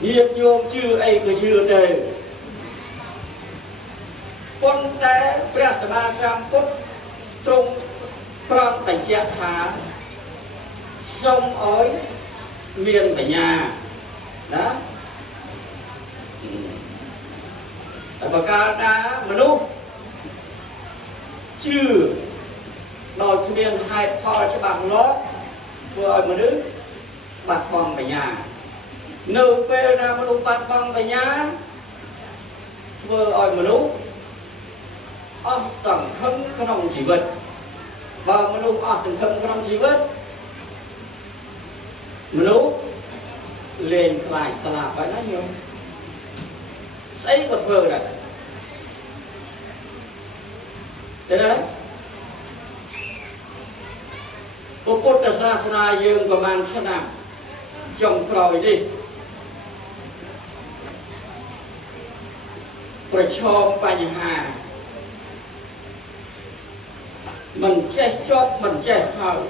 nhiệt nhôm chưa ấy cứ chưa đời con té bia sma sam cốt trung con tài chết thả sông ối miền tại nhà đó và cả đã mà lúc chưa đòi cho miền hai pho cho bạn nó vừa ở mà nước bạc bong tại nhà nâu về ra mà lúc bạc bong tại nhà vừa ở mà lúc ở sẵn thân không chỉ vật và mà lúc ở sẵn thân không chỉ vật mà lúc lên lại xa lạc vậy nó nhiều xây có thơ này thế đấy bộ bút đã xa xa dương và mang xa nằm trong rồi đi rồi cho bánh hà mình chết chóp mình chết hầu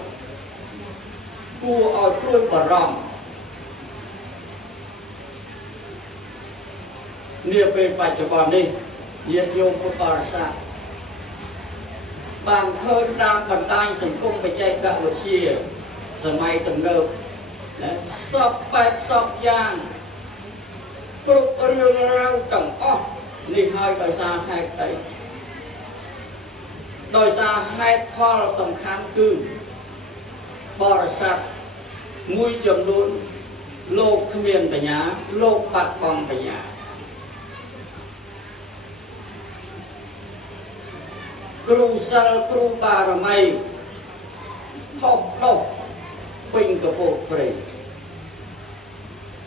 cua ở đuôi bờ rồng nia về bài cho bọn đi nhiệt nhôm của bà sa bàn khơi ra bàn tay sừng cungไปchạy cả một chia sờ may tầm nơ sọp bạch sọp giang cục rương rau trồng óc đi hai đòi xa hai tay đòi xa hai pho sầm khán cư bò sạt mũi chầm luôn lô miền tại nhà lô bạt bong tại nhà cừu sal cừu bà rồi mày thọc độc bình cái bộ phơi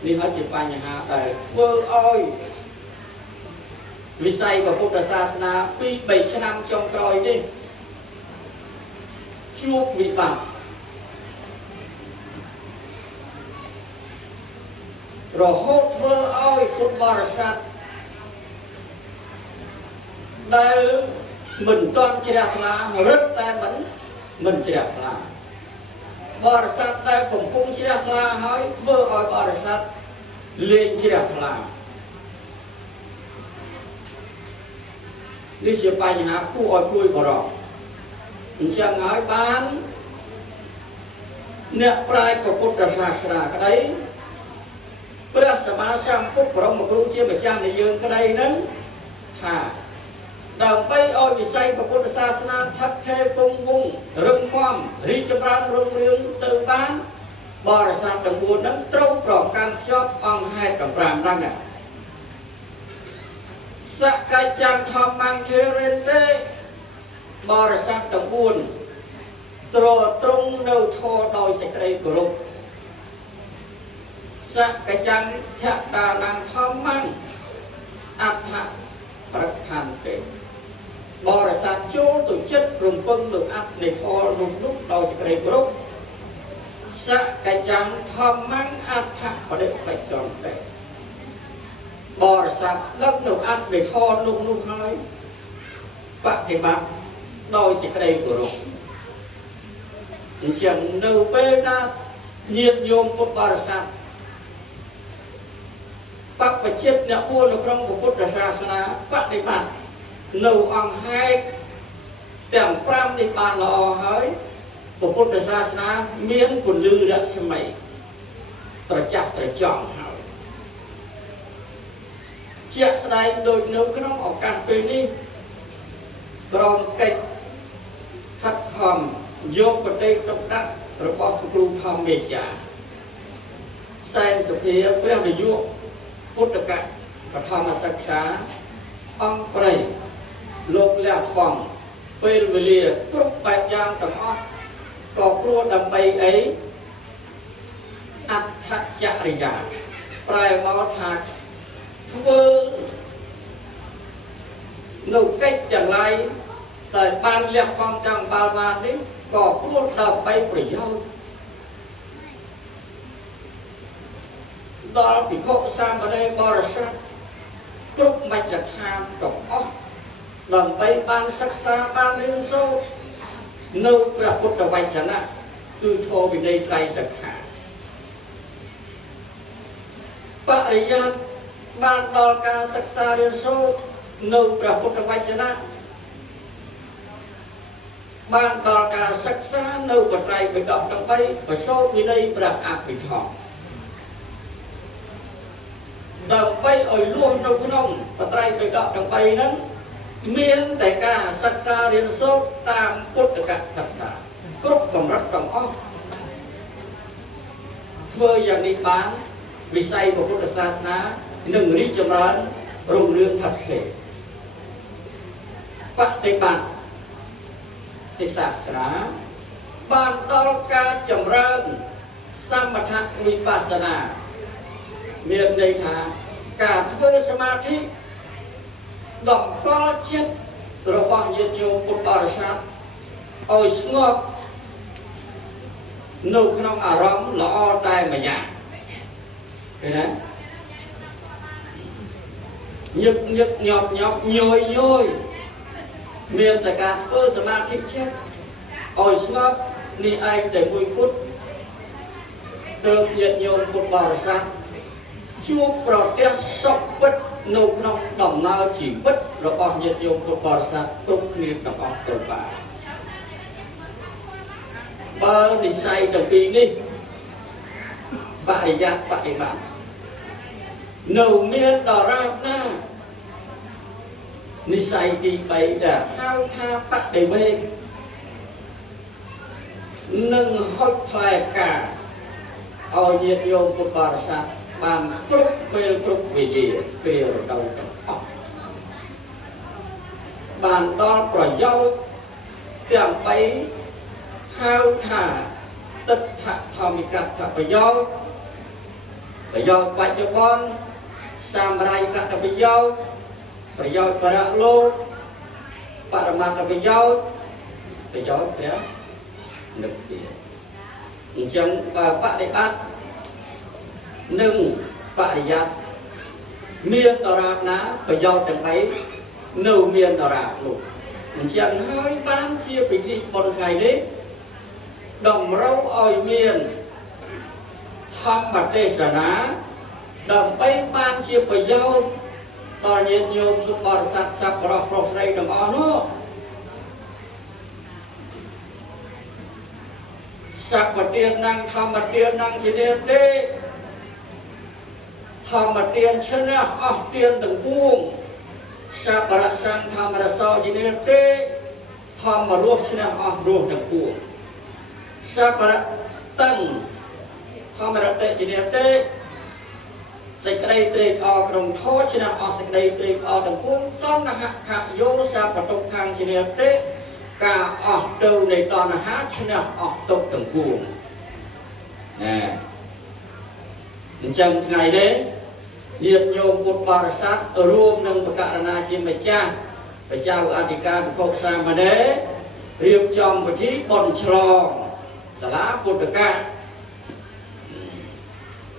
đi hỏi chị bà nhà hà tại vơ ơi vì say và Phật sa na pi 7 năm trong rồi đi chuốc vị bằng rồi hốt vơ ơi Phật bà sa đây mình toàn chỉ đặt là rất tay bắn mình chỉ đặt là bà sát tay cũng cũng chỉ đặt là hỏi vơ ơi bà sát lên chỉ đặt là đi xếp bài nhà khu oi cùi bỏ rọ mình chẳng hỏi bán nè prai của Phật sa cái đấy Phật sa sam Phật của ông một khu chia một trang để dương cái đây nấn thà đằng bay oi bị say của Phật sa thắt thê cung vung rừng quam ri châm ran rừng riêng từ bán bò sát đằng buồn nắng trâu trò can shop ông hai cầm ram đang à sắc cái trang thom mang chơi lên đây bò sát đằng buồn trò trung nâu thò đòi sạch đây của rụng sắc cái trang thạc đà nàng thom mang áp thạc bạc hàn tệ bò sát chỗ tổ chức rùng quân được áp này thò lục lúc đòi sạch đây của rụng sắc cái trang thom mang áp thạc và để phải tròn tệ bò sát đất được áp để thò lục lúc nói bạn thì bạn đòi sạch đây của rụng chẳng nâu bê ra nhiệt nhôm của bò sát bác phải chết nhà buôn ở trong của Phật sa na bác thì bạn nâu ông hai chẳng pram thì bạn lò hỏi của Phật sa na miếng của lư đã xem mày trở chặt trở chọn hỏi chết đây đôi nấu cái nó ở cạnh bên đi còn cách thật khom vô vào đây trong đất rồi bỏ cụ thom về trả sai sự thì phải để vô Phật cả và thầm sắc xá ông prey lục lẹp vòng bên về lìa cướp bạch giang tầm óc có cua đầm bay ấy ắt thắt chặt rì giả prai máu thạc thưa nụ cách chẳng lai tại ban lẹp vòng trong ba van đấy có cua đầm bay quỷ hâu đó bị khổ sang ở đây bò sát cướp mạch chặt ham trọng óc đầm bay ban sắc xa ban liên sâu nâu là Phật đầu vạch chẳng ạ cứ thô bên đây tay sạch hạ បរិយាបានដល់ការសិក្សារៀនសូត្រនៅព្រះពុទ្ធវចនៈបានដល់ការសិក្សានៅបត្រៃបិដកទាំង3ប្រសូតវិន័យព្រះអភិធម្មដើម្បីឲ្យលួសនៅក្នុងបត្រៃបិដកទាំង3ហ្នឹងមានតែការសិក្សារៀនសូត្រតាមពុទ្ធកសិក្សាគ្រប់កម្រិតទាំងអស់ធ្វើយ៉ាងនេះបានវិស័យពុទ្ធសាសនានឹងរីកចម្រើនរុងរឿងថិតថេរបฏิបត្តិទិសាសនាបានដល់ការចម្រើនសមថវិបស្សនាមានន័យថាការធ្វើសមាធិតម្កល់ចិត្តរបស់ញាតិញោមពុទ្ធបរិស័ទឲ្យស្ងប់នៅក្នុងអារម្មណ៍ល្អតែម្យ៉ាងឃើញទេញឹកញឹកញាប់ញាប់ញយញយមានតែការធ្វើសមាធិចិត្តឲ្យស្ងប់នេះឯងតែមួយគត់ទើបញាតិញោមពុទ្ធបរិស័ទជួបប្រទះសុខពិតនៅក្នុងដំណើរជីវិតរបស់ញាតិញោមពុទ្ធបរិស័ទគ្រប់គ្នាទាំងអស់ទៅបានបើនិស័យទាំងពីរនេះបរិយ័តបដិបត្តិនៅមានដរាបណានិស័យទី3ដែលហៅថាបដិវេកនឹងហុចផ្លែផ្កាឲ្យញាតិញោមពុទ្ធបរិស័ទបានគ្រប់ពេលគ្រប់វេលាពេលរដូវទាំងអស់បានដល់ប្រយោជន៍ទាំង3ហៅថាទិដ្ឋធម្មិកតប្រយោជន៍ប្រយោជន៍បច្ចុប្បន្នសម្រាយកតប្រយោជន៍ប្រយោជន៍បរលោកបរមត្តប្រយោជន៍ប្រយោជន៍ព្រះនិព្វានអញ្ចឹងបើបដិបត្តិនិងបរិយ័តមានដរាបណាប្រយោជន៍ទាំង3នៅមានដរាបនោះអញ្ចឹងហើយបានជាពិធីបុណ្យថ្ងៃនេះតម្រូវឲ្យមានធម្មទេសនាដើម្បីបានជាប្រយោជន៍ដល់ញាតិញោមពុទ្ធបរិស័ទសប្បុរសប្រុសស្រីទាំងអស់នោះសព្វទាននឹងធម្មទាននឹងជាទេធម្មទានឈ្នះអស់ទានទាំងពួងសព្វរសង្ឃធម្មរសោជាទេធម្មរស់ឈ្នះអស់រស់ទាំងពួងសព្វរតੰធម្មរតិជាទេសេចក្តីត្រេកអរក្នុងធម៌ឈ្នះអស់សេចក្តីត្រេកអរទាំងពួងតណ្ហខយោសព្វទុក្ខខាងជាទេការអស់ទៅនៃតណ្ហាឈ្នះអស់ទុក្ខទាំងពួងណាអញ្ចឹងថ្ងៃនេះញាតិញោមពុទ្ធបរិស័ទរួមនឹងបកករណាជាម្ចាស់ព្រះចៅអធិការភិក្ខុសាមណេររៀបចំពិធីបុណ្យឆ្លងសាលាពុទ្ធកា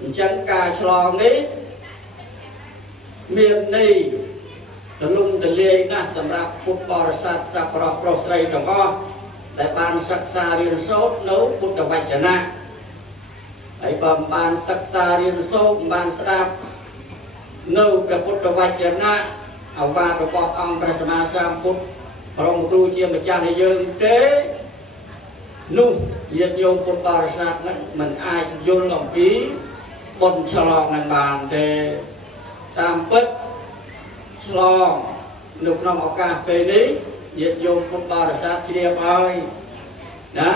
អញ្ចឹងការឆ្លងនេះមានន័យទលំទលាយណាស់សម្រាប់ពុទ្ធបរិស័ទសប្បុរសប្រុសស្រីទាំងអស់ដែលបានសិក្សារៀនសូត្រនៅពុទ្ធវចនៈហើយបើបានសិក្សារៀនសូត្របានស្ដាប់នៅព្រះពុទ្ធវចនៈឱវាទរបស់អង្គព្រះសម្មាសម្ពុទ្ធបរមគ្រូជាម្ចាស់នៃយើងទេនោះញាតិញោមពុទ្ធបរិស័ទនឹងមិនអាចយល់អំពីបុណ្យឆ្លងនឹងបានទេតាមពិតឆ្លងនៅក្នុងឱកាសពេលនេះញាតិញោមពុទ្ធបរិស័ទជ្រាបហើយណា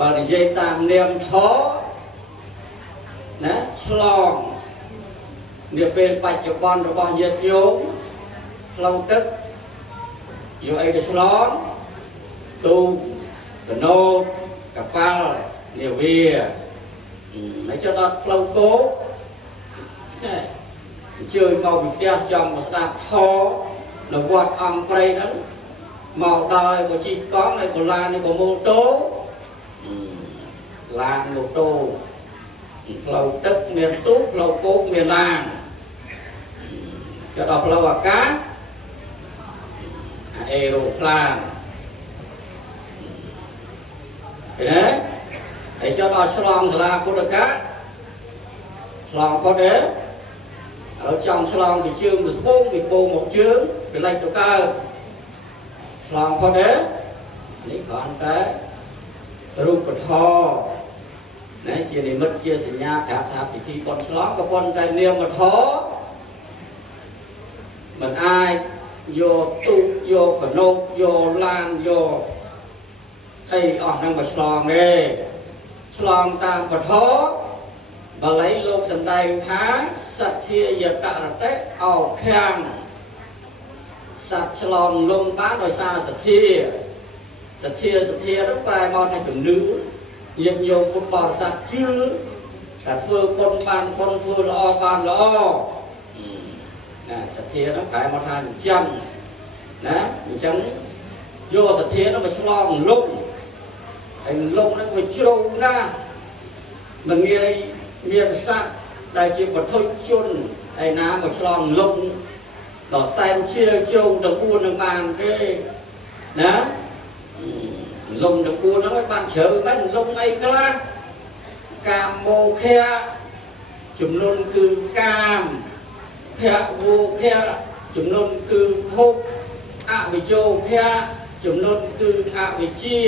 បើនិយាយតាមនាមធម៌ណាឆ្លងនាពេលបច្ចុប្បន្នរបស់ញាតិញោមផ្លូវទឹកយកអីទៅឆ្លងទូកកណូតកប៉ាល់នាវាហើយចុះដល់ផ្លូវគោកអញ្ជើញមកពីផ្ទះចង់មកស្ដាប់ធម៌នៅវត្តអង្គព្រៃហ្នឹងមកដល់ក៏ជិះកង់ហើយក៏ឡាននេះក៏ម៉ូតូឡានម៉ូតូផ្លូវទឹកមានទូកផ្លូវគោកមានឡានចុះដល់ផ្លូវអាកាសអេរ៉ូផ្លានឃើញទេហើយចុះដល់ឆ្លងសាលាពុទ្ធកា ឆ្លងផុតទេឥឡូវចង់ឆ្លងពីជើងទៅត្បូងពីត្បូងមកជើងពីលេចទៅកើតឆ្លងផុតទេនេះគ្រាន់តែរូបធម៌ណាជានិមិត្តជាសញ្ញាប្រាប់ថាពិធីបុណ្យឆ្លងក៏ប៉ុន្តែនាមធម៌មិនអាចយកទូកយកកណុកយកឡានយកអីអស់នឹងមកឆ្លងទេឆ្លងតាមពធបាលីលោកសម្ដែងថាសទ្ធាយតរតិអោខាំងសត្វឆ្លងលំបានដោយសារសទ្ធានោះប្រែមកថាជំនឿញាតិញោមពុទ្ធបរិស័ទជឿតែធ្វើបុណ្យបានបុណ្យធ្វើល្អបានល្អណាសទ្ធានោះប្រែមកថាអញ្ចឹងណាអញ្ចឹងយកសទ្ធានោះមកឆ្លងលំហើយលំនោះវាជ្រៅណាស់មិនងាយមានសត្វដែលជាបទុជនឯណាមកឆ្លងលំដល់សែនជាជោងទាំង4នឹងបានទេណាលំទាំង4ហ្នឹងឲ្យបានជ្រៅមែនលំអីខ្លះកាមោខៈចំនួនគឺកាមភៈវោខៈចំនួនគឺភពអវិជោខៈចំនួនគឺអវិជ្ជា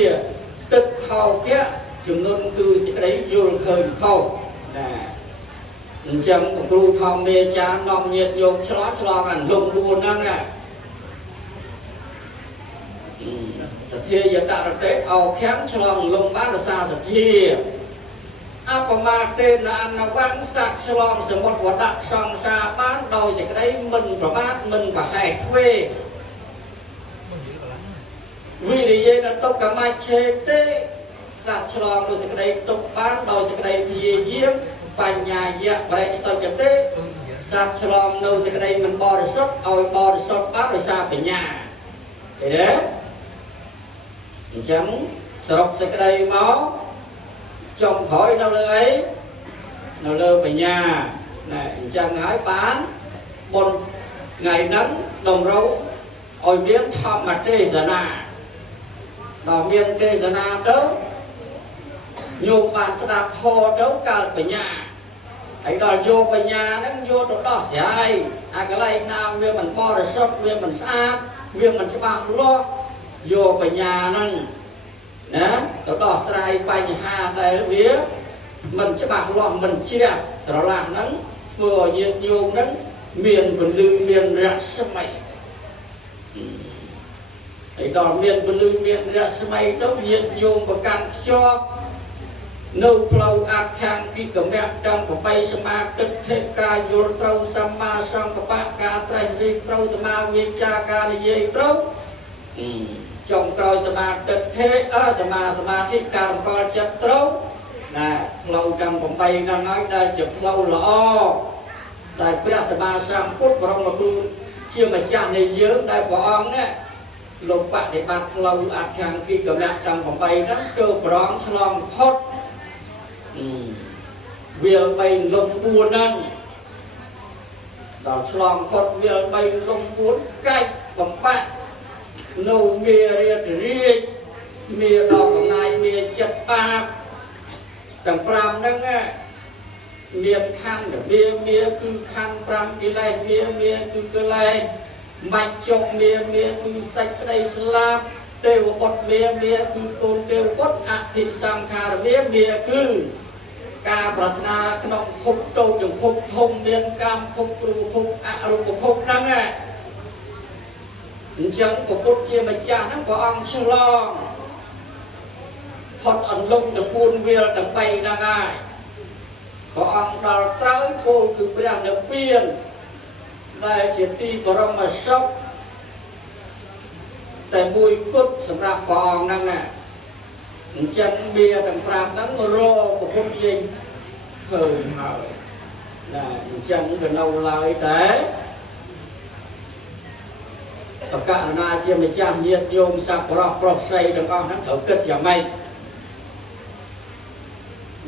ទឹកខោខៈចំនួនគឺសេចក្តីយល់ឃើញខុសណាអញ្ចឹងគ្រូធម្មមេចារនាំញាតិញោមឆ្លងអាលំ4ហ្នឹងណាសទ្ធាយតរតិអោខាំងឆ្លងលំបានដោយសារសទ្ធាអបមាទេនអនវង្សសត្វឆ្លងសមុទ្រវដៈសង្សារបានដោយសេចក្តីមិនប្រមាទមិនប្រហែសទ្វេវិរិយេនតុកមច្ឆេទេសត្វឆ្លងដោយសេចក្តីទុកបានដោយសេចក្តីព្យាយាមបញ្ញាយៈបរិសុទ្ធទេសត្វឆ្លងនៅសេចក្តីមិនបរិសុទ្ធឲ្យបរិសុទ្ធបានដោយសារបញ្ញាឃើញទេអញ្ចឹងសរុបសេចក្តីមកចុងក្រោយនៅលើអីនៅលើបញ្ញាណាអញ្ចឹងហើយបានបុណ្យថ្ងៃហ្នឹងតម្រូវឲ្យមានធម្មទេសនាដល់មានទេសនាទៅញោមបានស្ដាប់ធម៌ទៅកើតបញ្ញាហើយដល់យកបញ្ញាហ្នឹងយកទៅដោះស្រាយអាកន្លែងណាវាមិនបរិសុទ្ធវាមិនស្អាតវាមិនច្បាស់លាស់យកបញ្ញាហ្នឹងណាទៅដោះស្រាយបញ្ហាដែលវាមិនច្បាស់លាស់មិនជ្រះស្រឡះហ្នឹងធ្វើឲ្យញាតិញោមហ្នឹងមានពលឺមានរស្មីហើយដល់មានពលឺមានរស្មីទៅញាតិញោមប្រកាន់ខ្ជាប់នៅផ្លូវអខាងគិកមៈទាំង8សមាទិដ្ឋិការយល់ត្រូវសម្មាសង្កបៈការត្រេះរិះត្រូវសមាវិជ្ជាការនិយាយត្រូវចុងក្រោយសមាទិដ្ឋិសមាសមាធិការអង្គលចិត្តត្រូវណាផ្លូវទាំង8ហ្នឹងហើយដែលជាផ្លូវល្អដែលព្រះសម្មាសម្ពុទ្ធបរមគ្រូជាម្ចាស់នៃយើងដែលព្រះអង្គណាលោកបដិបត្តិផ្លូវអខាងគិកមៈទាំង8ហ្នឹងគឺប្រងឆ្លងផុតវាល3លំ4ហ្នឹងដល់ឆ្លងផុតវាល3លំ4កាច់បំបាក់នៅមេរាជរាជមេដល់កំណាយមេចិត្តបាបទាំង5ហ្នឹងមានខណ្ឌវាគឺខណ្ឌ5កិលេសវាគឺកិលេសបាច់ចុកវាគឺសេចក្តីស្លាប់ទេវបុត្រវាគឺកូនទេវបុត្រអភិសង្ខារវាគឺការប្រាថ្នាក្នុងភពតូចនិងភពធំមានកម្មភពរូបភពអរូបភពហ្នឹងអញ្ចឹងព្រះពុទ្ធជាម្ចាស់ហ្នឹងព្រះអង្គឆ្លងផុតអន្លង់ទាំង4វាលទាំង3ហ្នឹងហើយព្រះអង្គដល់ត្រូវពោលគឺព្រះនិព្វានដែលជាទីបរមសុខតែមួយគត់សម្រាប់ព្រះអង្គហ្នឹងណាអញ្ចឹងវាទាំង5ហ្នឹងរកព្រះពុទ្ធយើងឃើញហើយណាអញ្ចឹងក៏នៅឡើយតែបកករណាជាម្ចាស់ញាតិញោមសប្បុរសប្រុសស្រីទាំងអស់ហ្នឹងត្រូវគិតយ៉ាងម៉េច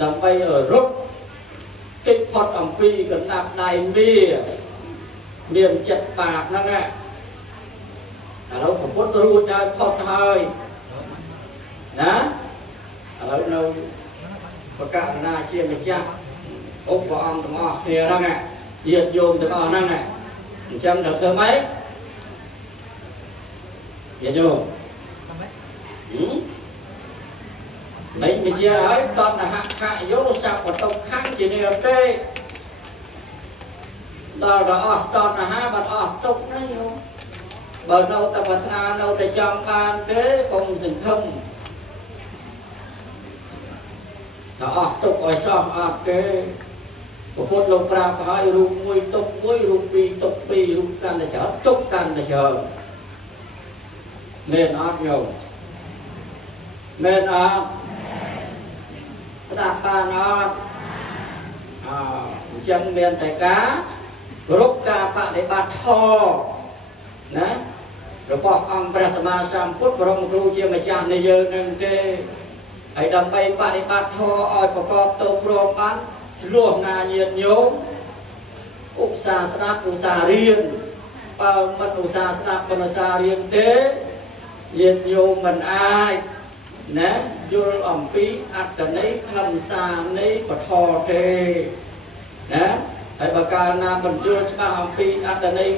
ដើម្បីរត់គេចផុតអំពីកណ្ដាប់ដៃមានចិត្តបាបហ្នឹងណាឥឡូវព្រះពុទ្ធរួចហើយផុតហើយណាឥឡូវនៅបកករណាជាម្ចាស់ ឧបអង្គទាំងអស់គ្នាហ្នឹងញាតិញោមទាំងអស់ហ្នឹងអញ្ចឹងទៅធ្វើម៉េចញាតិញោមមិនវិជាហើយតណ្ហខយោសពតកខជានិរទេដល់ដល់អស់តណ្ហាបាត់អស់ទុកណាញោមបើនៅតែប្រាថ្នានៅតែចង់បានទេកុំសង្ឃឹមថាអស់ទុកឲ្យសោះអត់ទេពុទ្ធលោកប្រាប់ឲ្យរូបមួយទុកមួយរូបពីរទុកពីររូបកាន់តែច្រើនទុកកាន់តែច្រើនមែនអត់ញោមមែនអត់ស្ដាប់បានអត់អញ្ចឹងមានតែការគ្រប់ការបដិបត្តិធម៌ណារបស់អង្គព្រះសម្មាសម្ពុទ្ធបរមគ្រូជាម្ចាស់នៃយើងនឹងទេហើយដើម្បីបដិបត្តិធម៌ឲ្យប្រកបទៅព្រមបានឆ្លោះណាញាតិញោមឧស្សាហ៍ស្ដាប់ឧស្សាហ៍រៀនបើមិនឧស្សាហ៍ស្ដាប់មិនឧស្សាហ៍រៀនទេញាតិញោមមិនអាចណាយល់អំពីអត្តន័យខ្លឹមសារនៃពធទេណាហើយបើកាលណាមិនយល់ច្បាស់អំពីអត្តន័យ